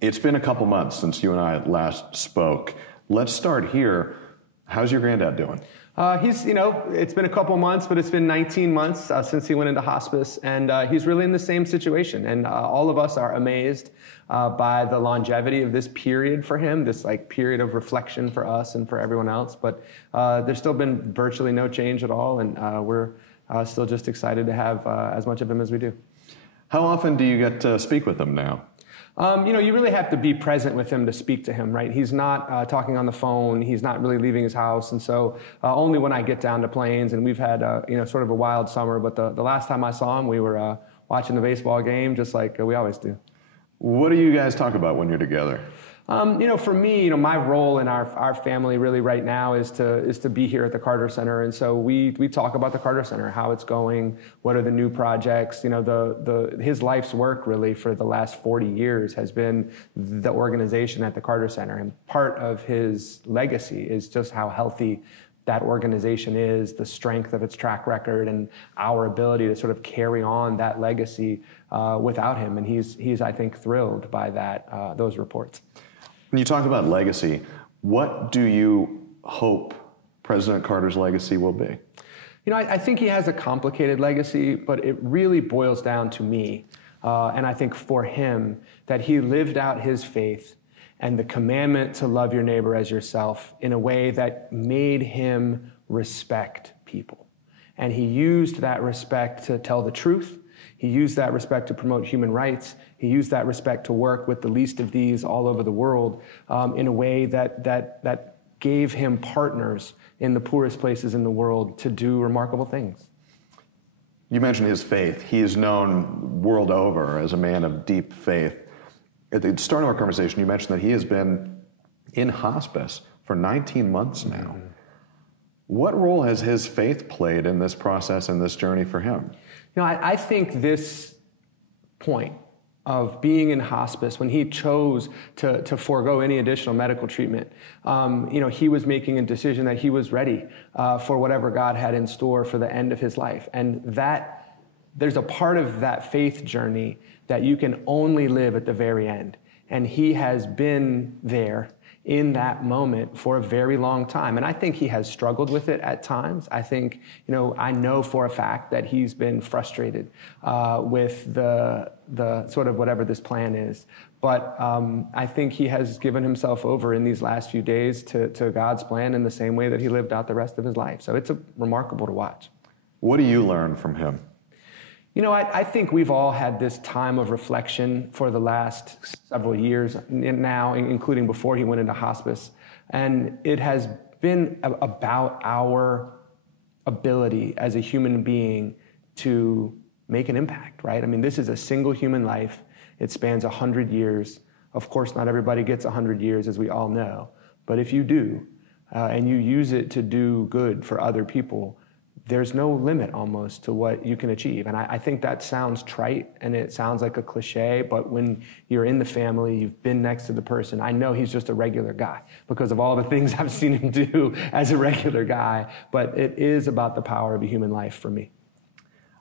It's been a couple months since you and I last spoke. Let's start here. How's your granddad doing? It's been a couple months, but it's been 19 months since he went into hospice, and he's really in the same situation. And all of us are amazed by the longevity of this period for him, this period of reflection for us and for everyone else. But there's still been virtually no change at all, and we're still just excited to have as much of him as we do. How often do you get to speak with him now? You really have to be present with him to speak to him, right? He's not talking on the phone. He's not really leaving his house. And so only when I get down to Plains, and we've had, sort of a wild summer, but the last time I saw him, we were watching the baseball game just like we always do. What do you guys talk about when you're together? For me, my role in our family really right now is to be here at the Carter Center, and so we talk about the Carter Center, how it's going, what are the new projects. His life's work really for the last 40 years has been the organization at the Carter Center, and part of his legacy is just how healthy that organization is, the strength of its track record, and our ability to sort of carry on that legacy without him. And he's I think thrilled by those reports. When you talk about legacy, what do you hope President Carter's legacy will be? I think he has a complicated legacy, but it really boils down to me, and I think for him, that he lived out his faith and the commandment to love your neighbor as yourself in a way that made him respect people. And he used that respect to tell the truth. He used that respect to promote human rights. He used that respect to work with the least of these all over the world in a way that gave him partners in the poorest places in the world to do remarkable things. You mentioned his faith. He is known world over as a man of deep faith. At the start of our conversation, you mentioned that he has been in hospice for 19 months now. Mm-hmm. What role has his faith played in this process and this journey for him? I think this point of being in hospice, when he chose to forego any additional medical treatment, he was making a decision that he was ready for whatever God had in store for the end of his life. And that there's a part of that faith journey that you can only live at the very end. And he has been there in that moment for a very long time. And I think he has struggled with it at times. I think, I know for a fact that he's been frustrated with the sort of whatever this plan is. But I think he has given himself over in these last few days to God's plan in the same way that he lived out the rest of his life. So it's remarkable to watch. What do you learn from him? I think we've all had this time of reflection for the last several years now, including before he went into hospice. And it has been about our ability as a human being to make an impact, right? I mean, this is a single human life. It spans 100 years. Of course, not everybody gets 100 years, as we all know. But if you do, and you use it to do good for other people, there's no limit almost to what you can achieve. And I think that sounds trite and it sounds like a cliche, but when you're in the family, you've been next to the person, I know he's just a regular guy because of all the things I've seen him do as a regular guy, but it is about the power of a human life for me.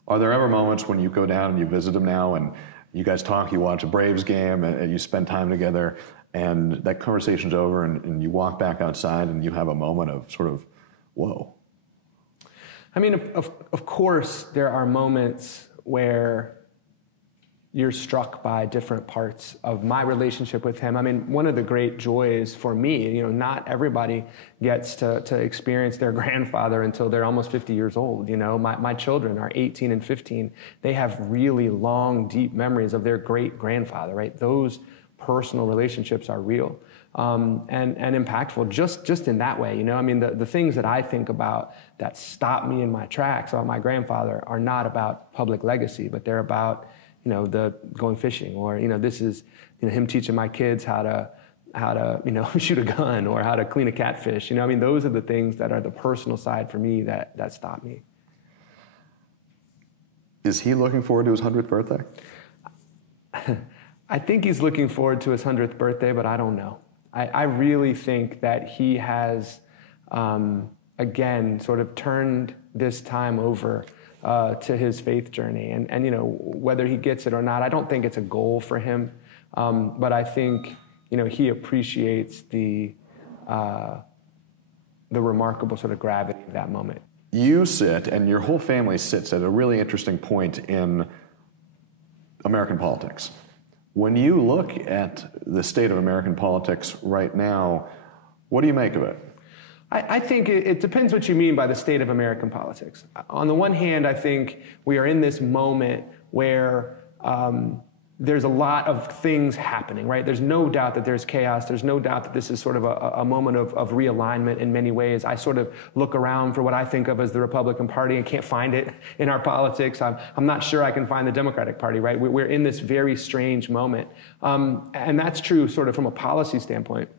Are there ever moments when you go down and you visit him now and you guys talk, you watch a Braves game and you spend time together and that conversation's over and you walk back outside and you have a moment of sort of, whoa? I mean, of course, there are moments where you're struck by different parts of my relationship with him. I mean, one of the great joys for me, not everybody gets to experience their grandfather until they're almost 50 years old. My children are 18 and 15. They have really long, deep memories of their great grandfather, right? Those personal relationships are real. And impactful just in that way, I mean, the things that I think about that stop me in my tracks about my grandfather are not about public legacy, but they're about, the going fishing or, this is, him teaching my kids how to shoot a gun or how to clean a catfish. I mean, those are the things that are the personal side for me that stop me. Is he looking forward to his 100th birthday? I think he's looking forward to his 100th birthday, but I don't know. I really think that he has, again, sort of turned this time over to his faith journey. And whether he gets it or not, I don't think it's a goal for him. But I think, he appreciates the remarkable sort of gravity of that moment. You sit, and your whole family sits at a really interesting point in American politics. When you look at the state of American politics right now, what do you make of it? I think it depends what you mean by the state of American politics. On the one hand, I think we are in this moment where there's a lot of things happening, right? There's no doubt that there's chaos. There's no doubt that this is sort of a moment of realignment in many ways. I sort of look around for what I think of as the Republican Party and can't find it in our politics. I'm not sure I can find the Democratic Party, right? We're in this very strange moment. And that's true sort of from a policy standpoint.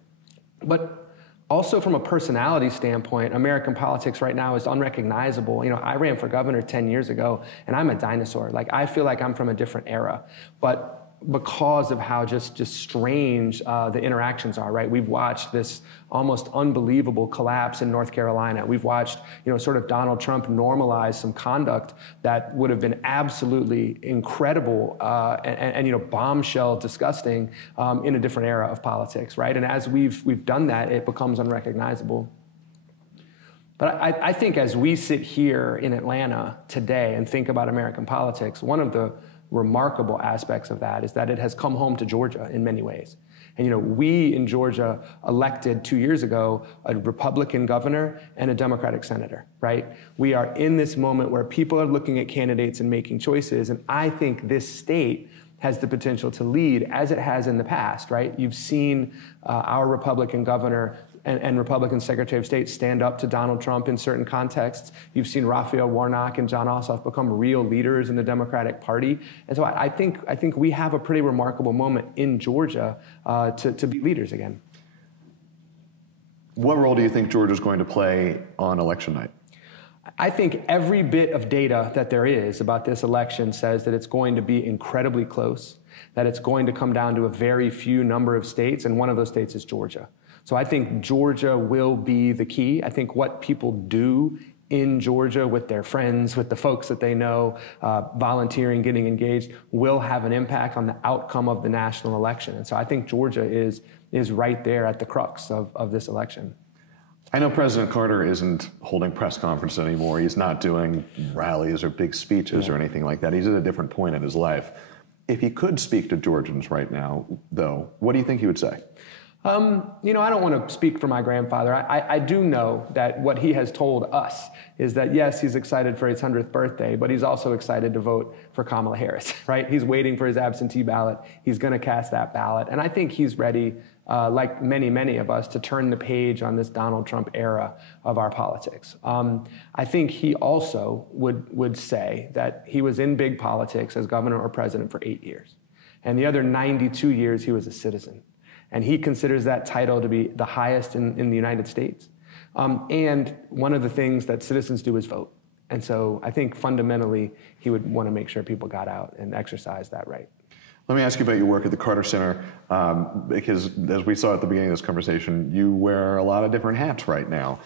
But also from a personality standpoint, American politics right now is unrecognizable. I ran for governor 10 years ago, and I'm a dinosaur. Like, I feel like I'm from a different era. But because of how just strange the interactions are, right? We've watched this almost unbelievable collapse in North Carolina. We've watched, sort of Donald Trump normalize some conduct that would have been absolutely incredible and bombshell disgusting in a different era of politics, right? And as we've done that, it becomes unrecognizable. But I think as we sit here in Atlanta today and think about American politics, one of the remarkable aspects of that is that it has come home to Georgia in many ways. And we in Georgia elected 2 years ago a Republican governor and a Democratic senator, right? We are in this moment where people are looking at candidates and making choices, and I think this state has the potential to lead as it has in the past, right? You've seen our Republican governor and Republican Secretary of State stand up to Donald Trump in certain contexts. You've seen Raphael Warnock and John Ossoff become real leaders in the Democratic Party. And so I think we have a pretty remarkable moment in Georgia to be leaders again. What role do you think Georgia's going to play on election night? I think every bit of data that there is about this election says that it's going to be incredibly close, that it's going to come down to a very few number of states, and one of those states is Georgia. So I think Georgia will be the key. I think what people do in Georgia with their friends, with the folks that they know, volunteering, getting engaged, will have an impact on the outcome of the national election. And so I think Georgia is right there at the crux of this election. I know President Carter isn't holding press conferences anymore. He's not doing rallies or big speeches or anything like that. He's at a different point in his life. If he could speak to Georgians right now, though, what do you think he would say? I don't want to speak for my grandfather. I do know that what he has told us is that, yes, he's excited for his 100th birthday, but he's also excited to vote for Kamala Harris, right? He's waiting for his absentee ballot. He's going to cast that ballot. And I think he's ready, like many of us, to turn the page on this Donald Trump era of our politics. I think he also would say that he was in big politics as governor or president for 8 years. And the other 92 years, he was a citizen. And he considers that title to be the highest in the United States. And one of the things that citizens do is vote. And so I think fundamentally he would want to make sure people got out and exercised that right. Let me ask you about your work at the Carter Center, because as we saw at the beginning of this conversation, you wear a lot of different hats right now.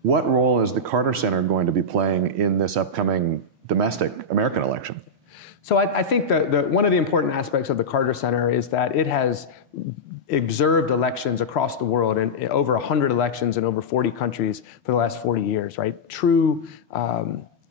What role is the Carter Center going to be playing in this upcoming domestic American election? So I think one of the important aspects of the Carter Center is that it has observed elections across the world, and over 100 elections in over 40 countries for the last 40 years, right? True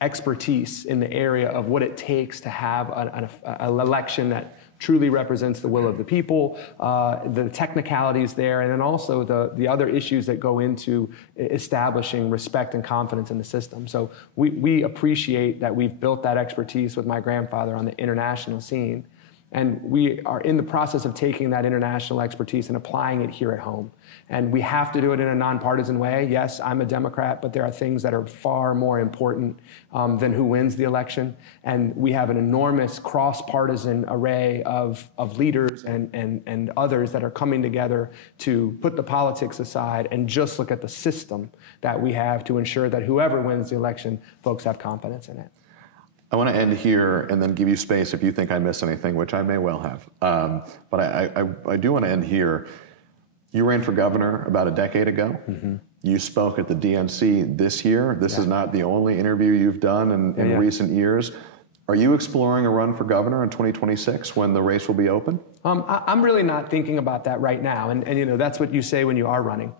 expertise in the area of what it takes to have an election that truly represents the will of the people, the technicalities there, and then also the other issues that go into establishing respect and confidence in the system. So we appreciate that we've built that expertise with my grandfather on the international scene. And we are in the process of taking that international expertise and applying it here at home. And we have to do it in a nonpartisan way. Yes, I'm a Democrat, but there are things that are far more important than who wins the election. And we have an enormous cross-partisan array of leaders and others that are coming together to put the politics aside and just look at the system that we have to ensure that whoever wins the election, folks have confidence in it. I want to end here and then give you space if you think I missed anything, which I may well have. But I do want to end here. You ran for governor about a decade ago. Mm-hmm. You spoke at the DNC this year. This is not the only interview you've done in recent years. Are you exploring a run for governor in 2026 when the race will be open? I'm really not thinking about that right now, and you know that's what you say when you are running.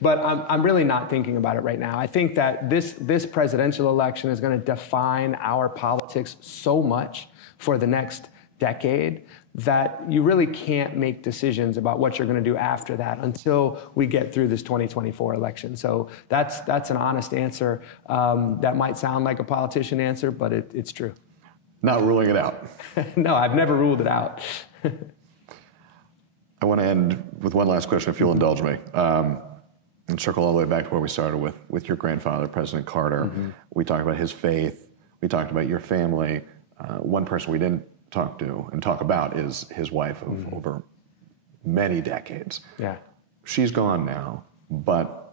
But I'm really not thinking about it right now. I think that this presidential election is going to define our politics so much for the next decade that you really can't make decisions about what you're going to do after that until we get through this 2024 election. So that's an honest answer. That might sound like a politician answer, but it's true. Not ruling it out. No, I've never ruled it out. I want to end with one last question, if you'll indulge me, and circle all the way back to where we started with your grandfather, President Carter. Mm-hmm. We talked about his faith. We talked about your family. One person we didn't talk to and talk about is his wife of over many decades. Yeah. She's gone now, but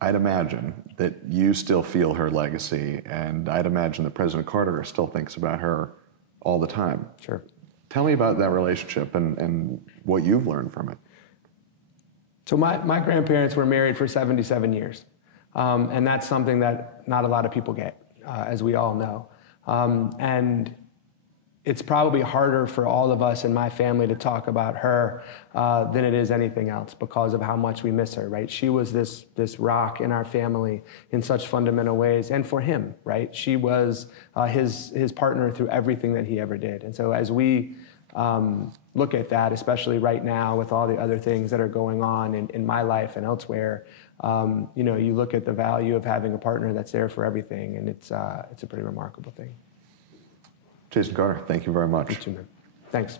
I'd imagine that you still feel her legacy, and I'd imagine that President Carter still thinks about her all the time. Sure. Tell me about that relationship and what you've learned from it. So my grandparents were married for 77 years, and that's something that not a lot of people get, as we all know. And it's probably harder for all of us in my family to talk about her than it is anything else because of how much we miss her, right? She was this rock in our family in such fundamental ways, and for him, right? She was his partner through everything that he ever did. And so as we look at that, especially right now with all the other things that are going on in my life and elsewhere, you know, you look at the value of having a partner that's there for everything, and it's a pretty remarkable thing. Jason Carter, thank you very much. You too, man. Thanks.